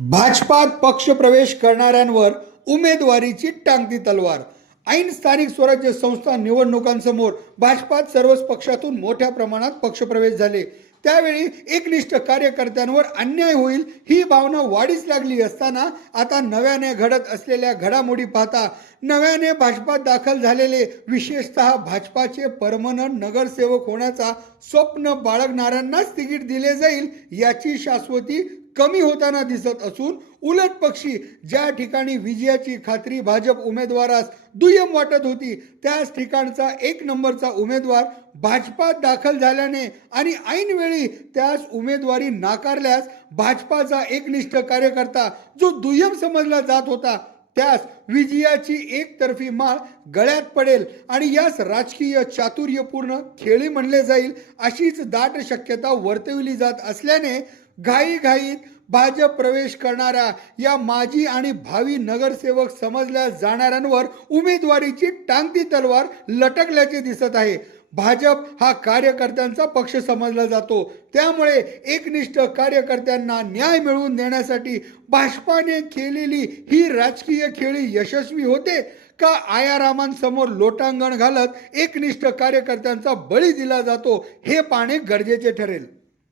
भाजपात पक्षप्रवेश करणाऱ्यांवर उमेदवारीची टांगती तलवार. ऐन स्थानिक स्वराज्य संस्था निवडणुकांसमोर भाजपात सर्वच पक्षातून मोठ्या प्रमाणात पक्षप्रवेश झाले. त्यावेळी एकनिष्ठ कार्यकर्त्यांवर अन्याय होईल ही भावना वाढीस लागली असताना आता नव्याने घडत असलेल्या घडामोडी पाहता नव्याने भाजपात दाखल झालेले विशेषतः भाजपाचे परमनंट नगरसेवक होण्याचा स्वप्न बाळगणाऱ्यांनाच तिकीट दिले जाईल याची शाश्वती कमी होताना दिसत असून उलट पक्षी ज्या ठिकाणी विजयाची खात्री भाजप उमेदवारास दुय्यम वाटत होती त्याच ठिकाणचा एक नंबरचा उमेदवार भाजपात दाखल झाल्याने आणि ऐन वेळी त्यास उमेदवारी नाकारल्यास भाजपाचा एकनिष्ठ कार्यकर्ता जो दुय्यम समजला जात होता त्यास विजयाची एकतर्फी माळ गळ्यात पडेल आणि यास राजकीय चातुर्यपूर्ण खेळी म्हणले जाईल अशीच दाट शक्यता वर्तविली जात असल्याने घाईघाईत भाजप प्रवेश करणाऱ्या या माजी आणि भावी नगरसेवक समजल्या जाणाऱ्यांवर उमेदवारीची टांगती तलवार लटकल्याचे दिसत आहे. भाजप हा कार्यकर्त्यांचा पक्ष समजला जातो, त्यामुळे एकनिष्ठ कार्यकर्त्यांना न्याय मिळवून देण्यासाठी भाजपाने केलेली ही राजकीय खेळी यशस्वी होते का आयारामांसमोर लोटांगण घालत एकनिष्ठ कार्यकर्त्यांचा बळी दिला जातो हे पाहणे गरजेचे ठरेल.